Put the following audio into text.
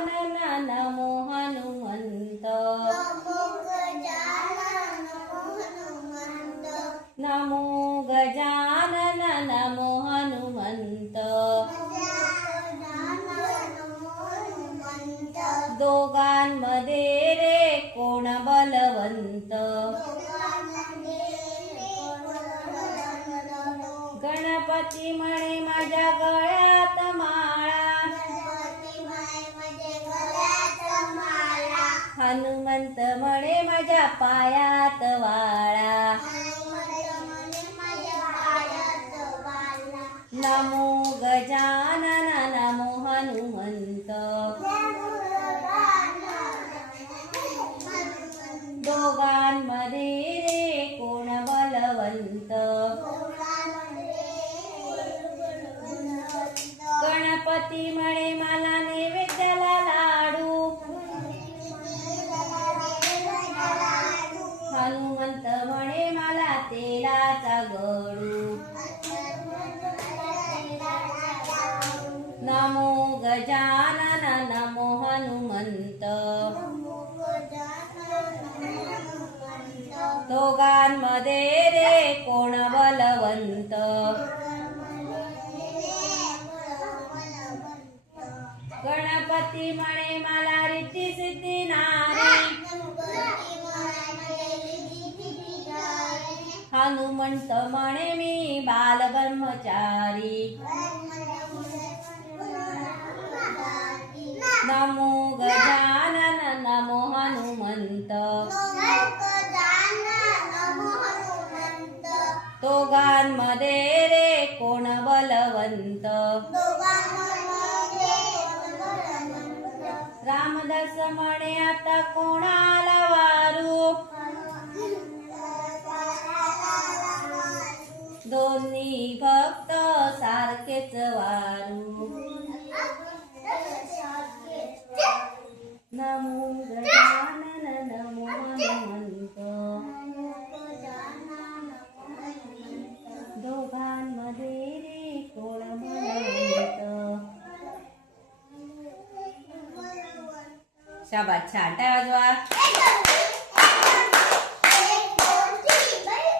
गजानन नमो हनुमंत नमो गजानन नमो हनुमंत दोघांमध्ये रे कोण बलवंत? गणपती म्हणे माझ्या गळ्या हनुमंत म्हणे माझ्या पायात वाळा नमो गजानन नमो हनुमंत. दोघांमध्ये रे कोण बलवंत. गजानन नमो हनुमंत दोघांमध्ये रे कोण बलवंत? गणपती म्हणे मला रिद्धी सिद्धी नारी हनुमंत म्हणे मी बाल ब्रह्मचारी नमो गजानन नमो हनुमंत दोघांमध्ये रे कोण बलवंत? रामदास म्हणे आता कोणाला वारू? दोन्ही भक्त सारखेच शाबात छान टाळ्या वाजवा